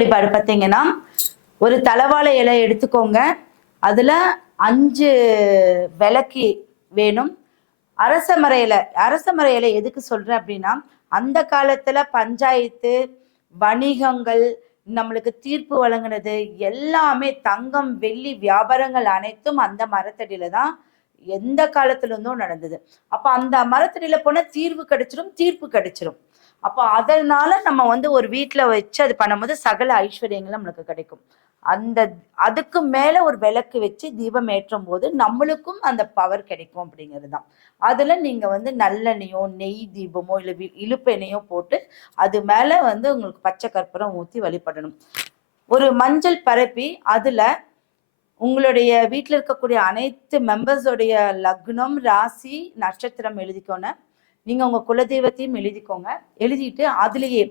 பார்த்தீங்கன்னா ஒரு தலவாழை இலை எடுத்துக்கோங்க. அதில் அஞ்சு விளக்கு வேணும். அரச மரையில அரச மரையில எதுக்கு சொல்கிறேன் அப்படின்னா அந்த காலத்தில் பஞ்சாயத்து வணிகங்கள் நம்மளுக்கு தீர்ப்பு வழங்கினது எல்லாமே தங்கம் வெள்ளி வியாபாரங்கள் அனைத்தும் அந்த மரத்தடியில தான் எந்த காலத்துல இருந்தும் நடந்தது. அப்ப அந்த மரத்தடியில போனா தீர்வு கிடைச்சிரும் தீர்ப்பு கிடைச்சிரும். அப்போ அதனால நம்ம வந்து ஒரு வீட்டில் வச்சு அது பண்ணும்போது சகல ஐஸ்வர்யங்கள் நம்மளுக்கு கிடைக்கும். அந்த அதுக்கு மேல ஒரு விளக்கு வச்சு தீபம் ஏற்றும் போது நம்மளுக்கும் அந்த பவர் கிடைக்கும் அப்படிங்கிறது தான் அதுல நீங்க வந்து நல்லெண்ணெயோ நெய் தீபமோ இல்லை இழுப்பெண்ணையோ போட்டு அது மேல வந்து உங்களுக்கு பச்சை கற்பூரம் ஊத்தி வழிபடணும். ஒரு மஞ்சள் பரப்பி அதுல உங்களுடைய வீட்டில் இருக்கக்கூடிய அனைத்து மெம்பர்ஸோடைய லக்னம் ராசி நட்சத்திரம் எழுதிக்கோன்னு நீங்கள் உங்கள் குலதெய்வத்தையும் எழுதிக்கோங்க. எழுதிட்டு அதுலேயே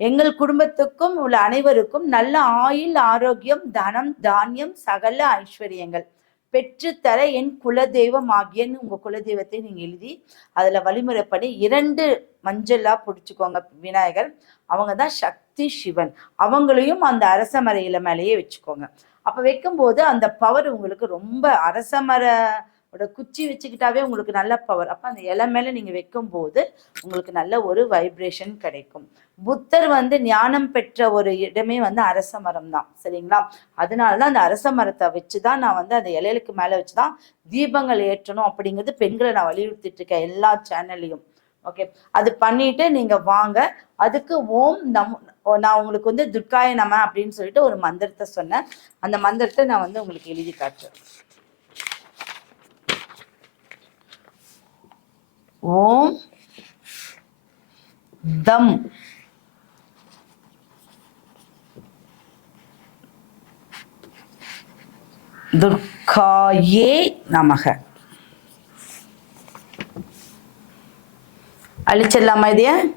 எங்கள் குடும்பத்துக்கும் உள்ள அனைவருக்கும் நல்ல ஆயுள் ஆரோக்கியம் தனம் தானியம் சகல ஐஸ்வர்யங்கள் பெற்றுத்தர என் குலதெய்வம் ஆகியன்னு உங்கள் குலதெய்வத்தை நீங்கள் எழுதி அதில் வழிமுறைப்படி இரண்டு மஞ்சளாக பிடிச்சிக்கோங்க விநாயகர். அவங்க தான் சக்தி சிவன். அவங்களையும் அந்த அரச மர இலை மேலேயே வச்சுக்கோங்க. அப்போ வைக்கும்போது அந்த பவர் உங்களுக்கு ரொம்ப அரச அதோட குச்சி வச்சுக்கிட்டாவே உங்களுக்கு நல்ல பவர் அப்போ அந்த இலை மேலே நீங்கள் வைக்கும்போது உங்களுக்கு நல்ல ஒரு வைப்ரேஷன் கிடைக்கும். புத்தர் வந்து ஞானம் பெற்ற ஒரு இடமே வந்து அரச மரம் தான் சரிங்களா? அதனால தான் அந்த அரச மரத்தை வச்சு தான் நான் வந்து அந்த இலைகளுக்கு வச்சு தான் தீபங்கள் ஏற்றணும் அப்படிங்கிறது பெண்களை நான் வலியுறுத்திட்டு இருக்கேன் எல்லா சேனல்லையும் ஓகே அது பண்ணிட்டு நீங்க வாங்க. அதுக்கு ஓம் நம் நான் உங்களுக்கு வந்து துர்காய நம அப்படின்னு சொல்லிட்டு ஒரு மந்திரத்தை சொன்னேன். அந்த மந்திரத்தை நான் வந்து உங்களுக்கு எழுதி காட்டுறேன். ஓம் தம். துர்காயே நமக. அழிச்சிடலாமா இதைய?